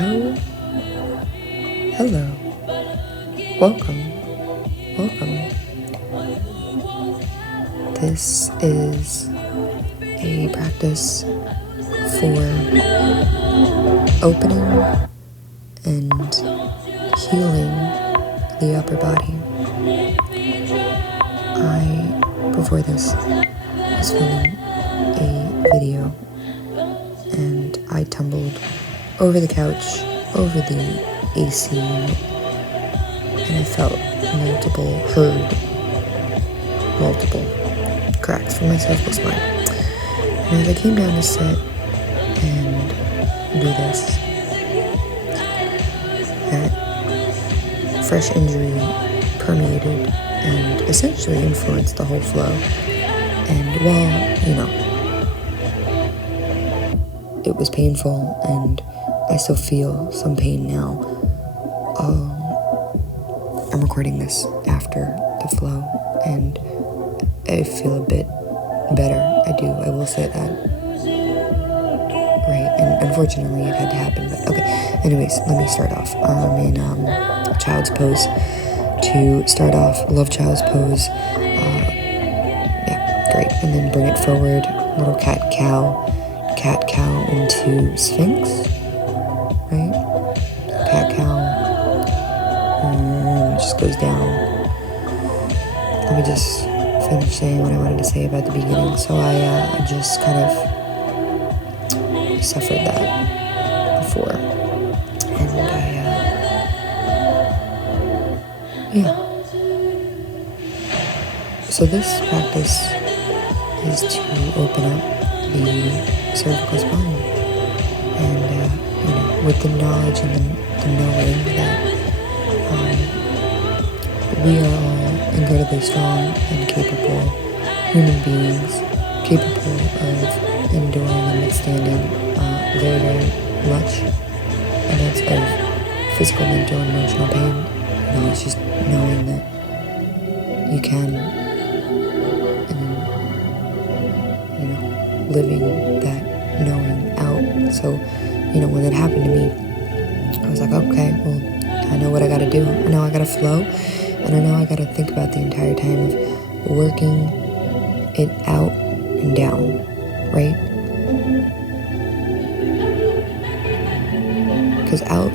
Oh, hello. Welcome. Welcome. This is a practice for opening and healing the upper body. Before this, was filming a video and I tumbled over the couch, over the AC unit, and I felt heard multiple cracks from my cervical spine. And as I came down to sit and do this, that fresh injury permeated and essentially influenced the whole flow. And while, it was painful and I still feel some pain now, I'm recording this after the flow and I feel a bit better. I will say that. Right, and unfortunately it had to happen, but okay. Anyways, let me start off. I'm in child's pose. To start off, love child's pose. Yeah, great. And then bring it forward, little cat-cow into Sphinx, right? Cat-cow, and it just goes down. Let me just finish saying what I wanted to say about the beginning. So I just kind of suffered that before, and yeah. So this practice is to open up the cervical spine, and with the knowledge and the knowing that we are all incredibly strong and capable human beings, capable of enduring and withstanding very, very much, and that's of physical, mental, and emotional pain. It's just knowing that you can, and living that knowing out. So, when it happened to me, I was like, okay, well, I know what I gotta do. I know I gotta flow, and I know I gotta think about the entire time of working it out and down, right? Because out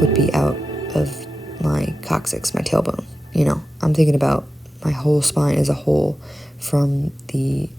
would be out of my coccyx, my tailbone. I'm thinking about my whole spine as a whole, from the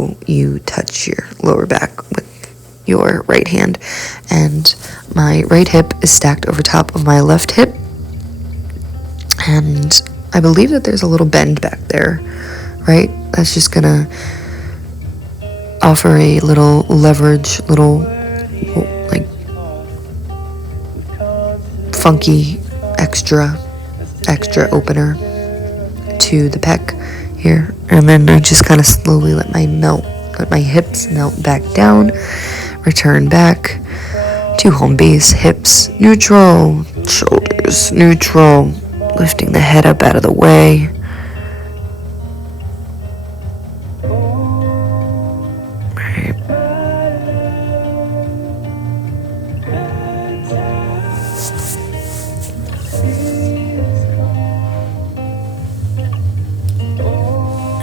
So you touch your lower back with your right hand, and my right hip is stacked over top of my left hip, and I believe that there's a little bend back there, right? That's just gonna offer a little leverage, little like funky extra opener to the pec here. And then I just kind of slowly let my hips melt back down, return back to home base. Hips neutral, shoulders neutral, lifting the head up out of the way. Right.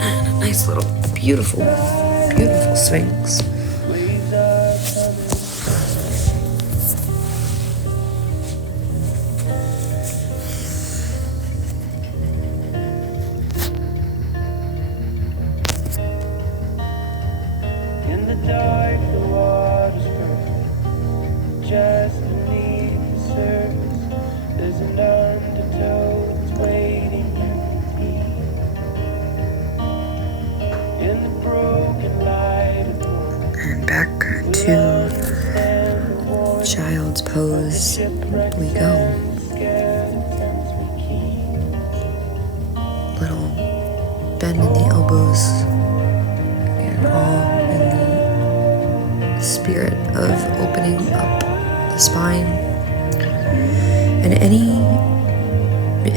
And a nice little beautiful Sphinx. To child's pose we go. Little bend in the elbows, and all in the spirit of opening up the spine.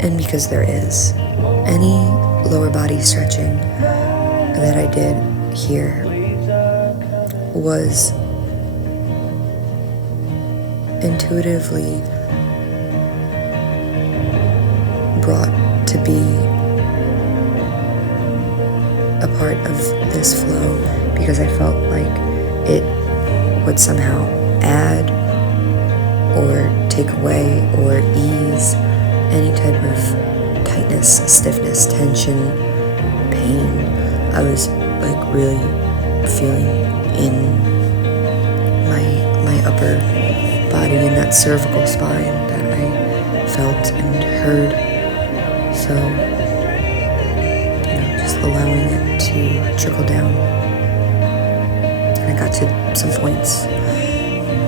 And because there is any lower body stretching that I did here was intuitively brought to be a part of this flow, because I felt like it would somehow add or take away or ease any type of tightness, stiffness, tension, pain. I was like really feeling in my upper body, in that cervical spine that I felt and heard. So, just allowing it to trickle down. And I got to some points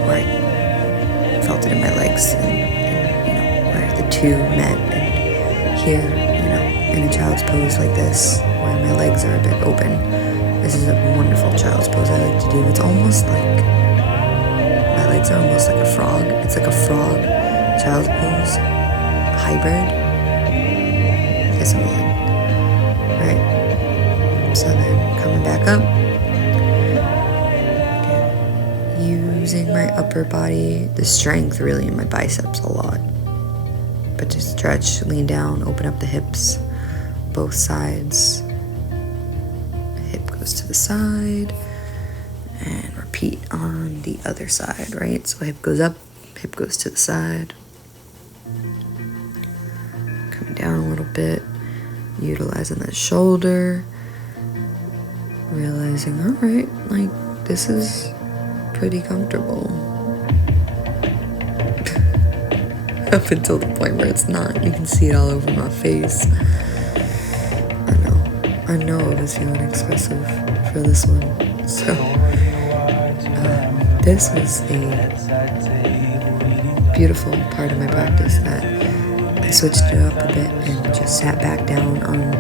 where I felt it in my legs, and where the two met. And here, in a child's pose like this, where my legs are a bit open, this is a wonderful child's pose I like to do. It's almost like, my legs are almost like a frog. It's like a frog child's pose hybrid. It's amazing. Right? So then coming back up. Again, using my upper body, the strength really in my biceps a lot. But just stretch, lean down, open up the hips, both sides. To the side, and repeat on the other side, right? So hip goes up, hip goes to the side, coming down a little bit, utilizing the shoulder, realizing, all right, like this is pretty comfortable. Up until the point where it's not. You can see it all over my face. I know I was feeling expressive for this one. So, this was a beautiful part of my practice that I switched it up a bit and just sat back down on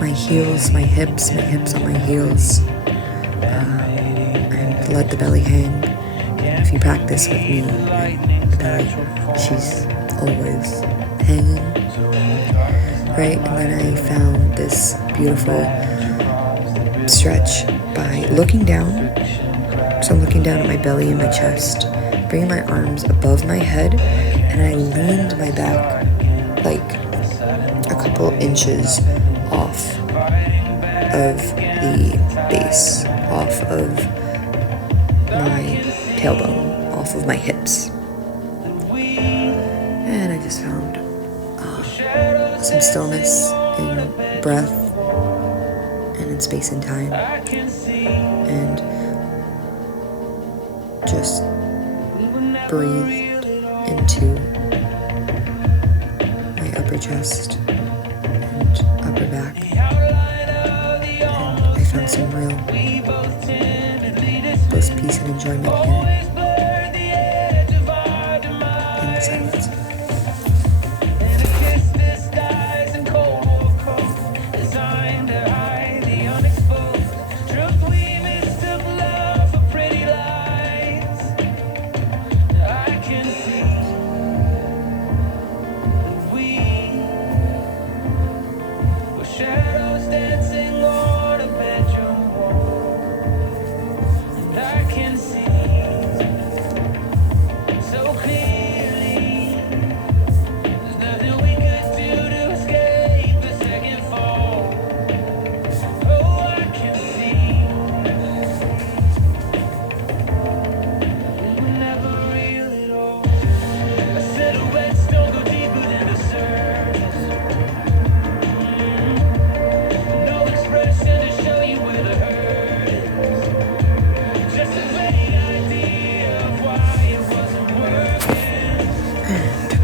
my heels, my hips on my heels, and let the belly hang. If you practice with me, the belly, she's always hanging. Right, and then I found this beautiful stretch by looking down. So I'm looking down at my belly and my chest, bringing my arms above my head, and I leaned my back like a couple inches off of the base, off of my tailbone, off of my hips. And I just found some stillness in breath and in in space and time, and just breathed into my upper chest and upper back, and I found some real both peace and enjoyment here in the silence.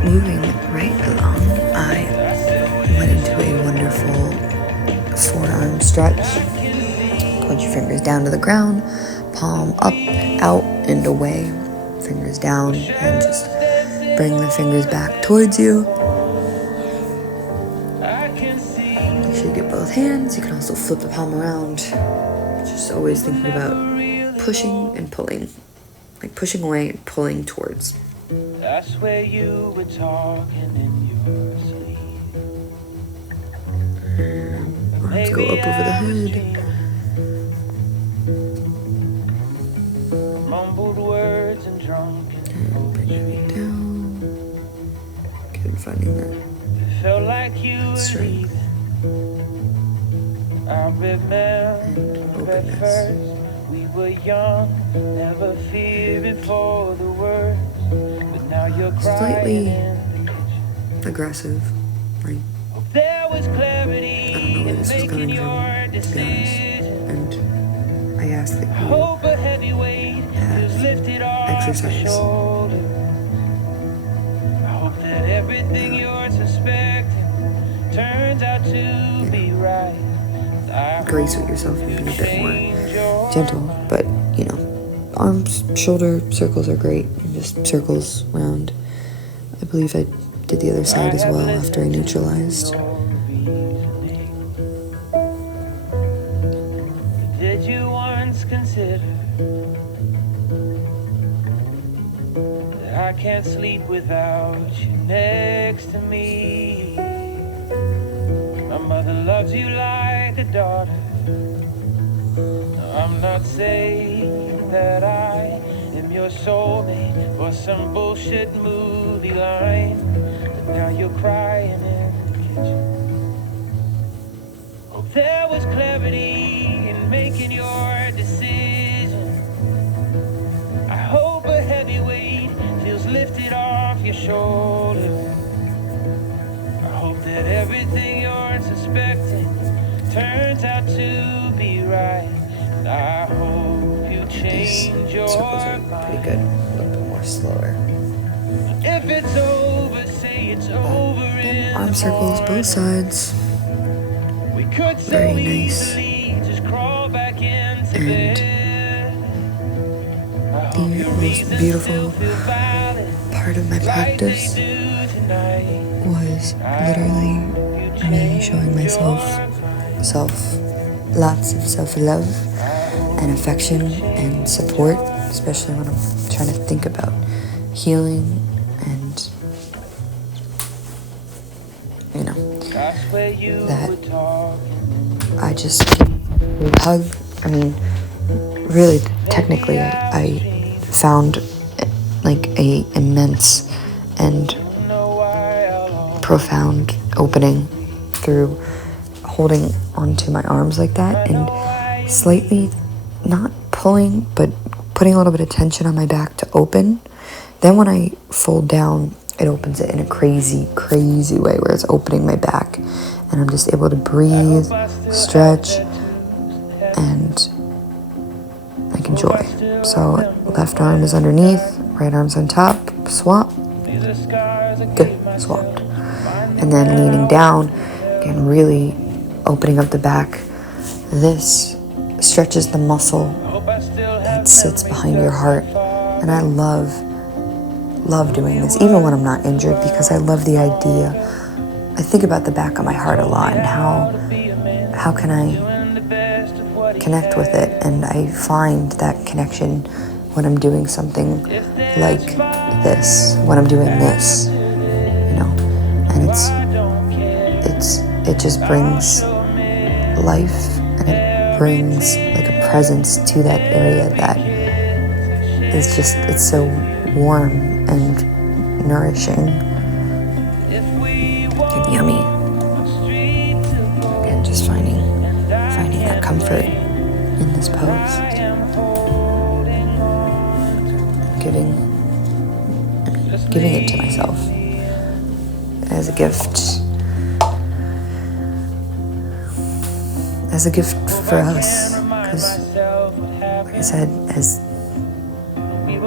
Moving right along, I went into a wonderful forearm stretch. Point your fingers down to the ground, palm up, out, and away. Fingers down, and just bring the fingers back towards you. Make sure you get both hands. You can also flip the palm around. Just always thinking about pushing and pulling. Like pushing away and pulling towards. That's where you were talking in your sleep. Arms go up over the head. Mumbled words and drunken And bring it down. Again, finding that felt like you were strength leaving. I remember and at openness. first we were young, never fearing for the worst. Now you're Slightly crying in the kitchen. aggressive, like There was I clarity don't know where in this was making coming your from, to be honest. decision. And I ask that you Hope a heavy weight is lifted off your exercise. shoulders. I hope that everything you're suspecting turns out to be right. I grace with yourself and be a bit more gentle, but you know, arms, shoulder circles are great. And just circles around. I believe I did the other side as well after I neutralized. Did you once consider that I can't sleep without you next to me? My mother loves you like a daughter. No, I'm not saying that I am your soulmate or some bullshit movie line. But now you're crying in the kitchen. Oh, there was clarity in making your decision. I hope a heavy weight feels lifted off your shoulders. I hope that everything you're suspecting turns out to be right. And I hope you These change your circles are pretty good, a little bit more slower. If it's over, say it's over in Arm the circles morning. both sides. We could so Very nice. easily just crawl back into And bed. I the hope your most reasons beautiful still feel valid, part of my like practice they do tonight. was literally me showing myself lots of self-love and affection and support, especially when I'm trying to think about healing and, you know, That's where you that were talking. I just hug. I mean, really, technically, I found like a immense and Know why I'll profound opening through holding onto my arms like that and slightly not pulling but putting a little bit of tension on my back to open. Then when I fold down, it opens it in a crazy way where it's opening my back and I'm just able to breathe, stretch, enjoy. So left arm is underneath, right arm's on top, swap, good, swapped. And then leaning down, again, really opening up the back. This stretches the muscle that sits behind your heart. And I love doing this, even when I'm not injured, because I love the idea. I think about the back of my heart a lot and how can I connect with it, and I find that connection when I'm doing something like this, when I'm doing this, you know, and it just brings life, and it brings like a presence to that area that is just, it's so warm and nourishing and yummy. Again, just finding that comfort in this pose. Giving it to myself as a gift. As a gift for us, because like I said, as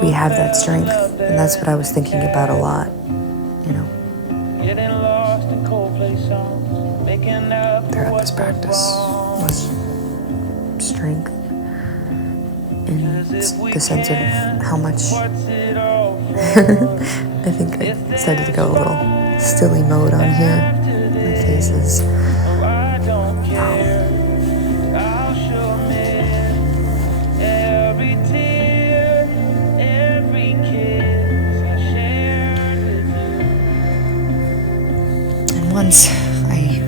we have that strength, and that's what I was thinking about a lot, you know, throughout this practice, was strength and the sense of how much I think I started to go a little stilly mode on here. My face is once I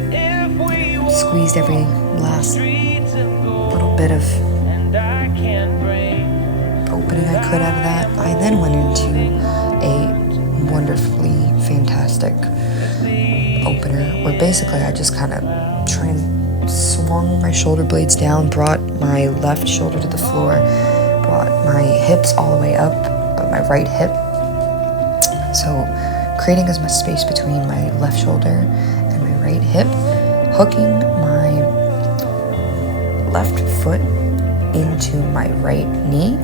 squeezed every last little bit of opening I could out of that, I then went into a wonderfully fantastic opener where basically I just kind of swung my shoulder blades down, brought my left shoulder to the floor, brought my hips all the way up, but my right hip. So creating as much space between my left shoulder and my right hip, hooking my left foot into my right knee,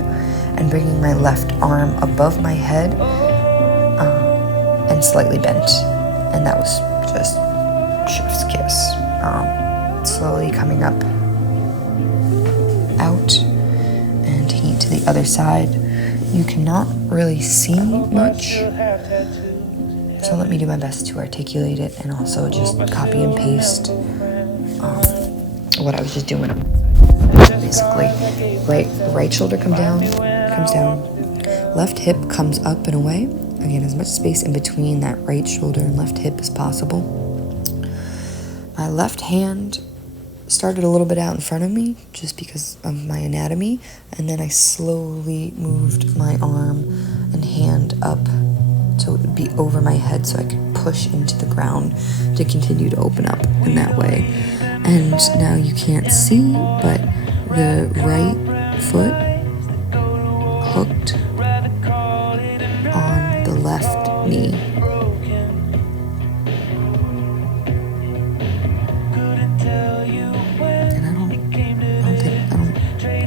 and bringing my left arm above my head and slightly bent. And that was just chef's kiss. Slowly coming up, out, and taking it to the other side. You cannot really see much, so let me do my best to articulate it and also just copy and paste what I was just doing. Basically, right shoulder comes down, left hip comes up and away. Again, as much space in between that right shoulder and left hip as possible. My left hand started a little bit out in front of me just because of my anatomy, and then I slowly moved my arm and hand up so it would be over my head so I could push into the ground to continue to open up in that way. And now you can't see, but the right foot hooked on the left knee.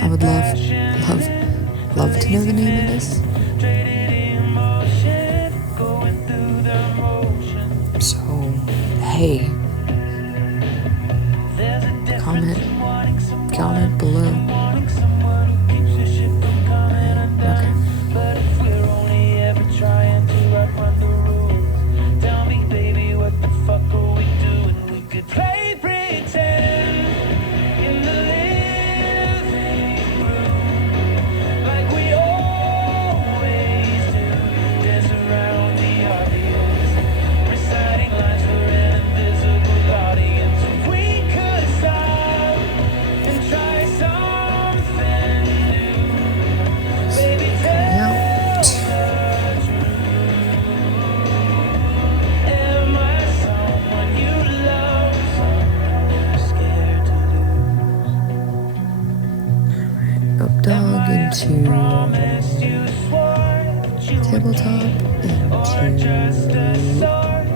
I would love to know the name of this. So, hey, comment below. Okay. Up dog into tabletop, into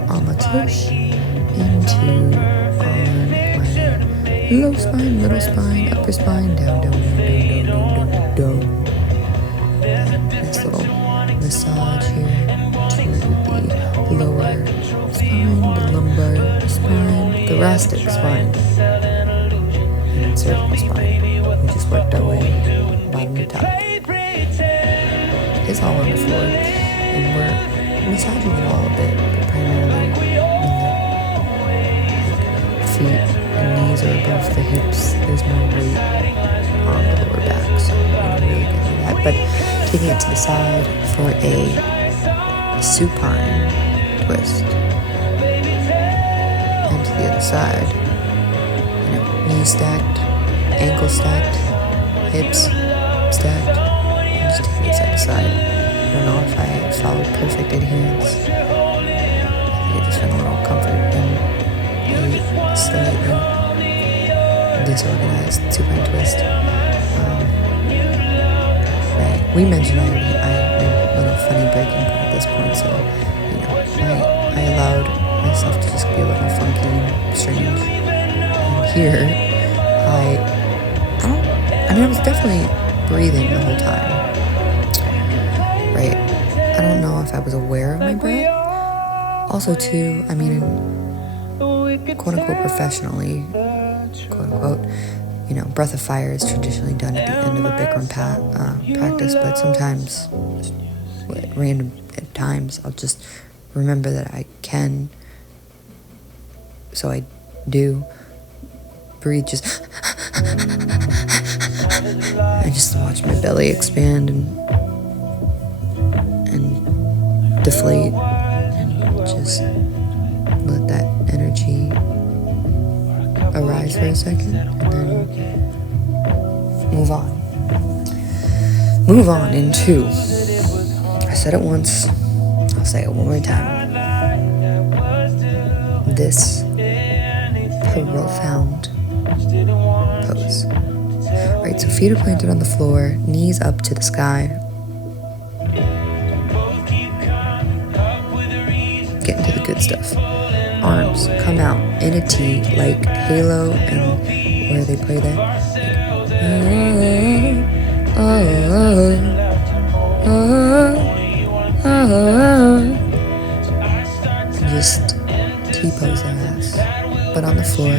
on my tush, into on my low spine, middle spine, upper spine, down, down, down, down, down, down, down, down. massage here to the lower spine, the lumbar spine, thoracic spine, and cervical spine. We just worked our way bottom to top. It's all on the floor, and we're massaging it all a bit, but primarily when the feet and knees are above the hips, there's more weight on the lower back, so we're really good at that. But taking it to the side for a supine twist, and to the other side, knees stacked, ankle stacked, hips stacked, and just taking it side to side. I don't know if I followed perfect adherence. I think I just found a little comfort in a slightly disorganized supine twist. We mentioned I made a little funny breaking point at this point, so I allowed myself to just be a little funky and strange. And here, I was definitely breathing the whole time, right? I don't know if I was aware of my breath. Also, too, quote unquote professionally, quote unquote, breath of fire is traditionally done at the end of a Bikram practice, but sometimes, at random times, I'll just remember that I can, so I do breathe just I just watch my belly expand and deflate, and just let that energy arise for a second, and then move on into, I said it once, I'll say it one more time, this profound pose. Right, so feet are planted on the floor, knees up to the sky. Get into the good stuff. Arms come out in a T like Halo and where they play that. And just T-pose their ass, but on the floor,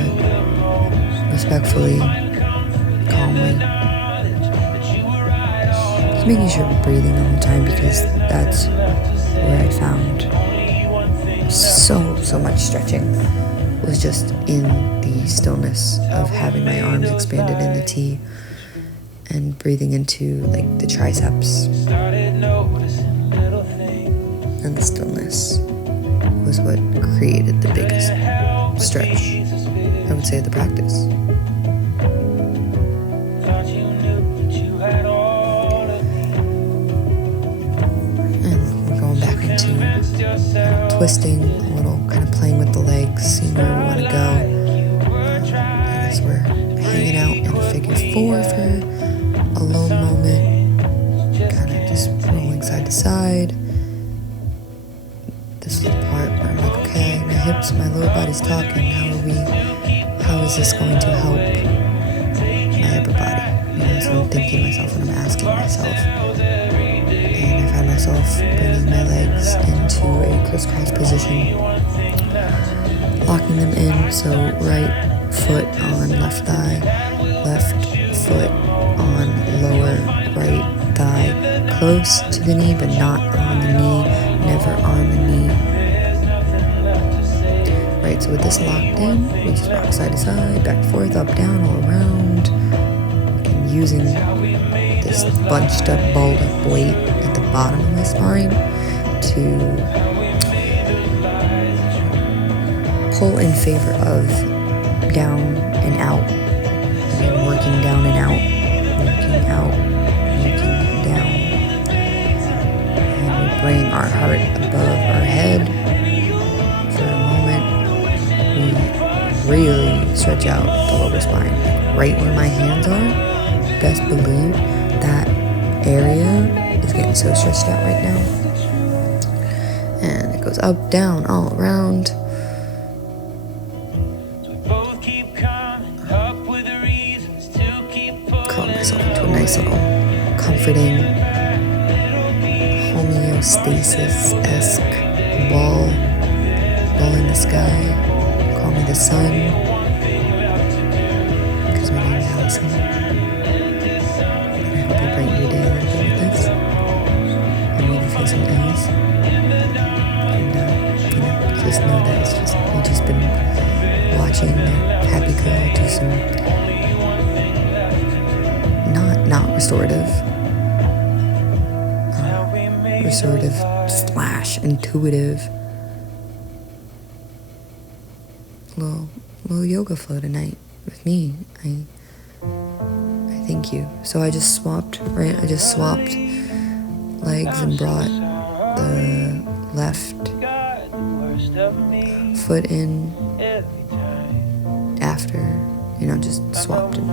respectfully, calmly. Just making sure we're breathing all the time, because that's where I found so much stretching was just in the stillness of having my arms expanded in the T and breathing into like the triceps, and the stillness was what created the biggest stretch, I would say, of the practice. And we're going back into twisting, a little kind of playing with the legs, seeing where we want to go. I guess we're hanging out in figure 4 for a low moment, kind of just rolling side to side. This is the part where I'm like, okay, my hips, my lower body's talking. How is this going to help my upper body? So I'm thinking to myself, and I'm asking myself. And I find myself bringing my legs into a crisscross position, locking them in, so right foot on left thigh, left foot on lower right thigh, close to the knee but not on the knee, never on the knee. Right, so with this locked in, we just rock side to side, back and forth, up, down, all around, and using this bunched up, balled up weight at the bottom of my spine to pull in favor of down and out. Again, working down and out, working out, working down. And we bring our heart above our head for a moment. We really stretch out the lower spine. Right where my hands are, best believe that area is getting so stretched out right now. And it goes up, down, all around. Curl myself into a nice little comforting homeostasis-esque ball in the sky. Call me the sun, because my name is Allison. And I hope you brighten your day a little bit with this. I'm ready to feel some A's. And just know that we've just been watching Happy Girl do some not restorative / intuitive little yoga flow tonight with me. I thank you. So I just swapped legs and brought the left foot in after, just swapped it.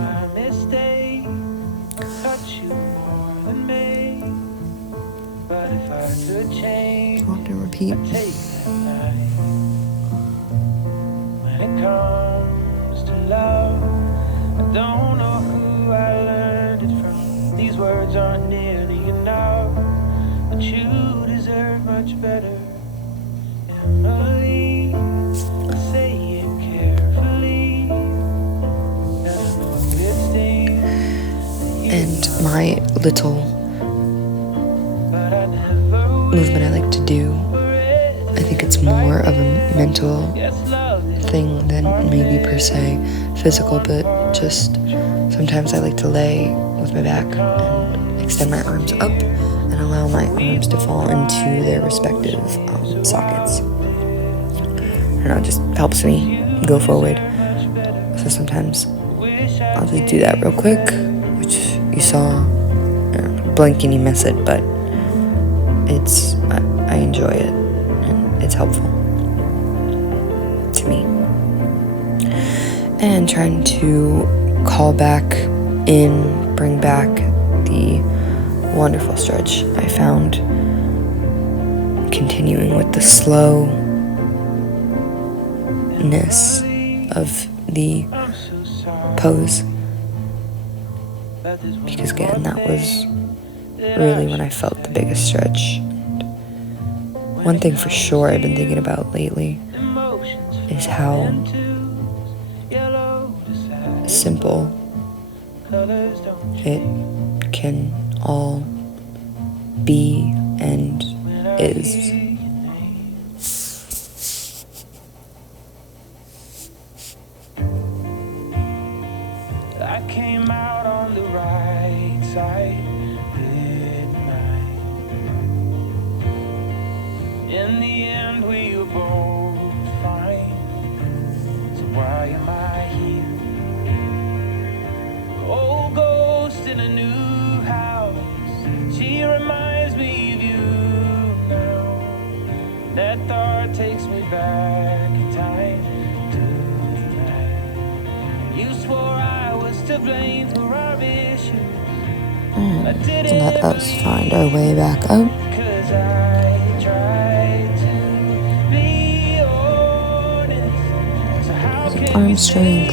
Swap and repeat. When it comes to love, I don't know who I learned it from. These words aren't nearly enough, but you deserve much better. Emily, say it carefully. And my little movement I like to do, I think it's more of a mental thing than maybe per se physical, but just sometimes I like to lay with my back and extend my arms up and allow my arms to fall into their respective sockets. And it just helps me go forward. So sometimes I'll just do that real quick, which you saw. Blink and you miss it, but I enjoy it, and it's helpful to me. And trying to call back in, bring back the wonderful stretch I found, continuing with the slowness of the pose, because again, that was really when I felt the biggest stretch. One thing for sure I've been thinking about lately is how simple it can all be and is. I came out on the right side. In the end, we were both fine. So why am I here? Old ghost in a new house. She reminds me of you now. That thought takes me back in time tonight. You swore I was to blame for our issues. Let us find our way back up. Arm strength.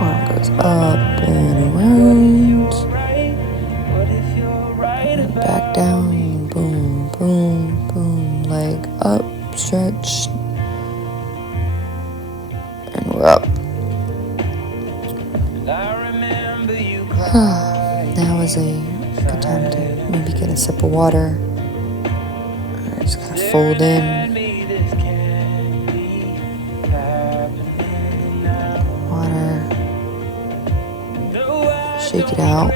Arm goes up and around. And back down. Boom, boom, boom. Leg up, stretch. We're up. Now is a good time to maybe get a sip of water. Just kind of fold in. Water. Shake it out.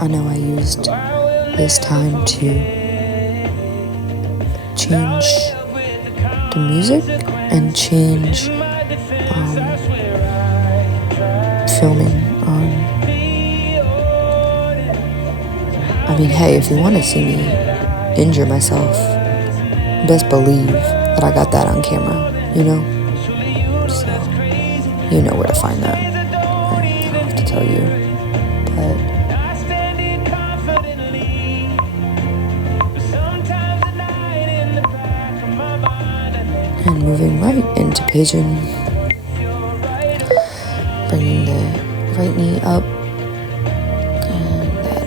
I know I used this time to change the music and change filming on. Hey, if you want to see me injure myself, best believe that I got that on camera, So, you know where to find that. I don't have to tell you, but moving right into pigeon. Bringing the right knee up. And that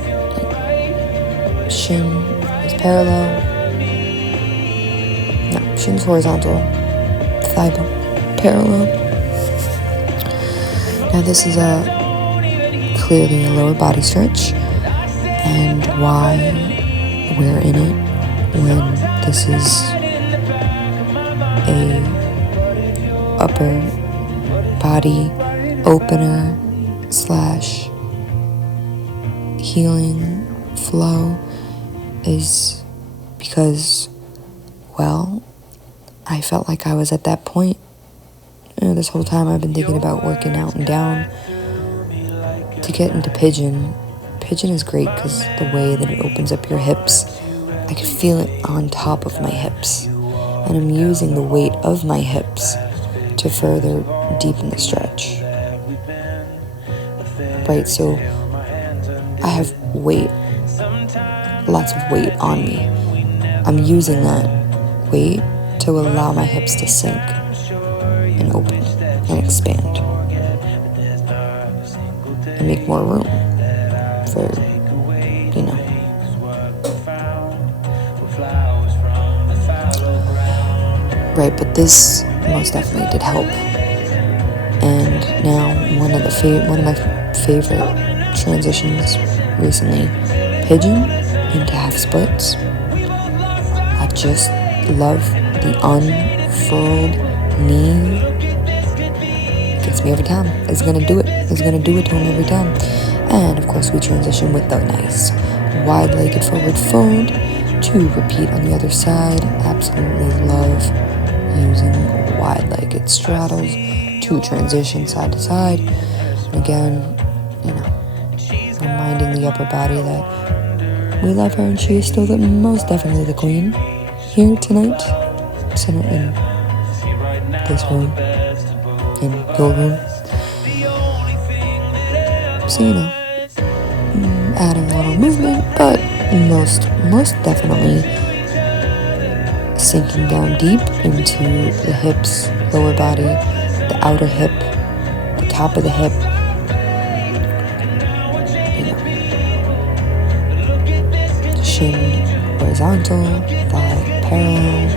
shin is parallel. No, shin's horizontal. Thigh parallel. Now this is clearly a lower body stretch. And why we're in it when this is a upper body opener / healing flow is because, well, I felt like I was at that point. This whole time I've been thinking about working out and down to get into pigeon. Pigeon is great because the way that it opens up your hips, I can feel it on top of my hips, and I'm using the weight of my hips to further deepen the stretch. Right, so I have weight, lots of weight on me. I'm using that weight to allow my hips to sink and open and expand and make more room for, Right, but this most definitely did help. And now one of my favorite transitions recently, pigeon into half splits. I just love the unfurled knee. It gets me every time. It's gonna do it. It's gonna do it to him every time. And of course we transition with the nice wide-legged forward fold to repeat on the other side. Absolutely love using wide-legged straddles to transition side to side. And again, reminding the upper body that we love her and she is still most definitely the queen here tonight. Center in this room, in your room. So, adding a little movement, but most definitely sinking down deep into the hips, lower body, the outer hip, the top of the hip. Shin horizontal, thigh parallel.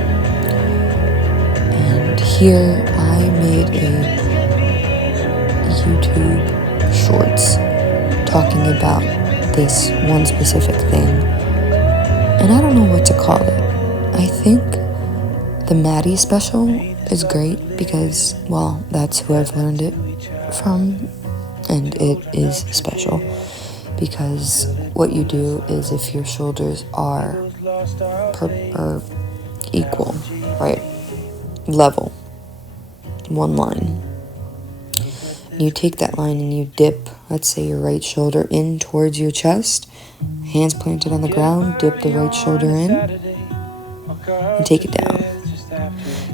And here I made a YouTube shorts talking about this one specific thing. And I don't know what to call it. I think the Maddie special is great because, well, that's who I've learned it from, and it is special because what you do is if your shoulders are equal, right, level, one line, you take that line and you dip, let's say, your right shoulder in towards your chest, hands planted on the ground, dip the right shoulder in, and take it down.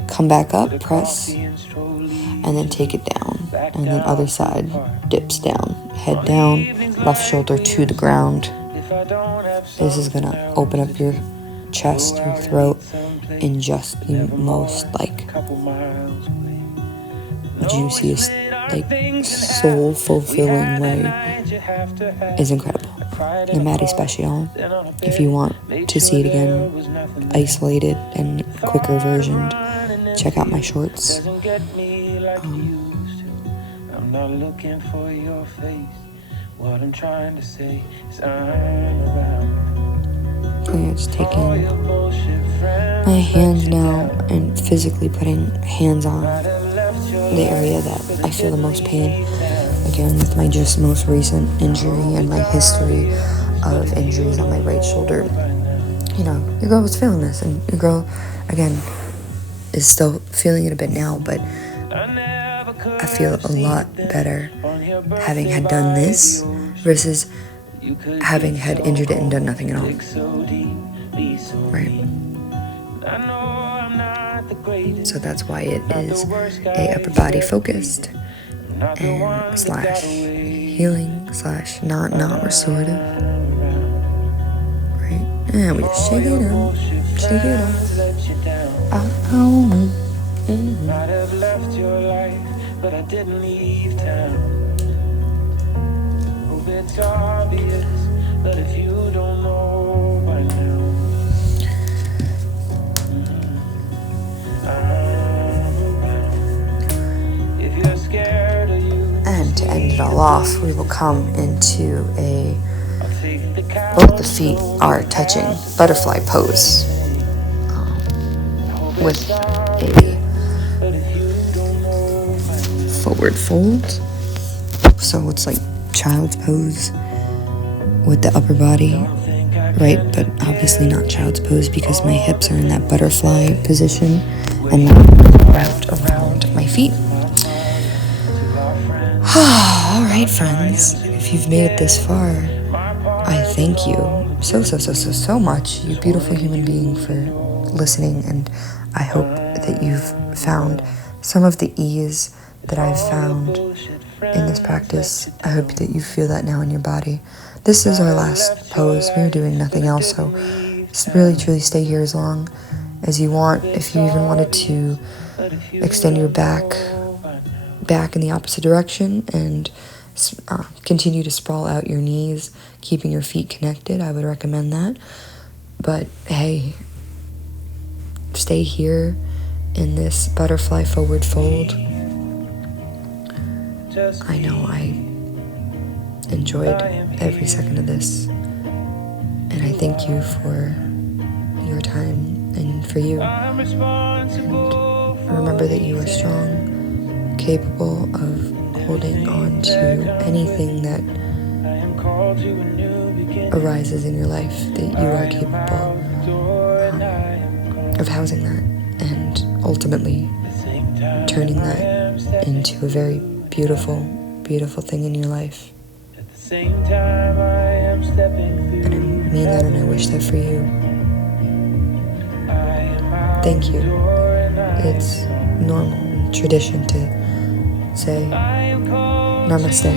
Come back up, press, and then take it down. And then other side, dips down. Head down, left shoulder to the ground. This is gonna open up your chest, your throat, in just the most, juiciest, soul-fulfilling way. Is incredible. The Maddie Special. If you want to see it again, isolated and quicker version, check out my shorts. I'm not looking for your face. What I'm trying to say is I'm around. Just taking my hands now and physically putting hands on the area that I feel the most pain. Again, with my just most recent injury and my history of injuries on my right shoulder. Your girl was feeling this, and your girl, again, is still feeling it a bit now, but I feel a lot better having had done this versus having had injured it and done nothing at all. Right? So that's why it is a upper body focused and / healing / not restorative. Right? And we just shake it up. Shake it off. Might have left your life, but I didn't leave town. Oh, it's obvious, but if you don't know by now, I'm around. If you're scared of you, And to end it all off, we will come into I'll take the both the feet are touching butterfly pose with a but if you don't know by now, forward fold. So it's like child's pose with the upper body, right? But obviously not child's pose because my hips are in that butterfly position and not wrapped around my feet. All right, friends, if you've made it this far, I thank you so much, you beautiful human being, for listening, and I hope that you've found some of the ease that I've found in this practice. I hope that you feel that now in your body. This is our last pose. We're doing nothing else, so really truly stay here as long as you want. If you even wanted to extend your back in the opposite direction and continue to sprawl out your knees, keeping your feet connected, I would recommend that. But hey, stay here in this butterfly forward fold. I know I enjoyed every second of this, and I thank you for your time and for you. And remember that you are strong, capable of holding on to anything that arises in your life, that you are capable of housing that and ultimately turning that into a very beautiful thing in your life. And I mean that, and I wish that for you. Thank you. It's normal tradition to say namaste.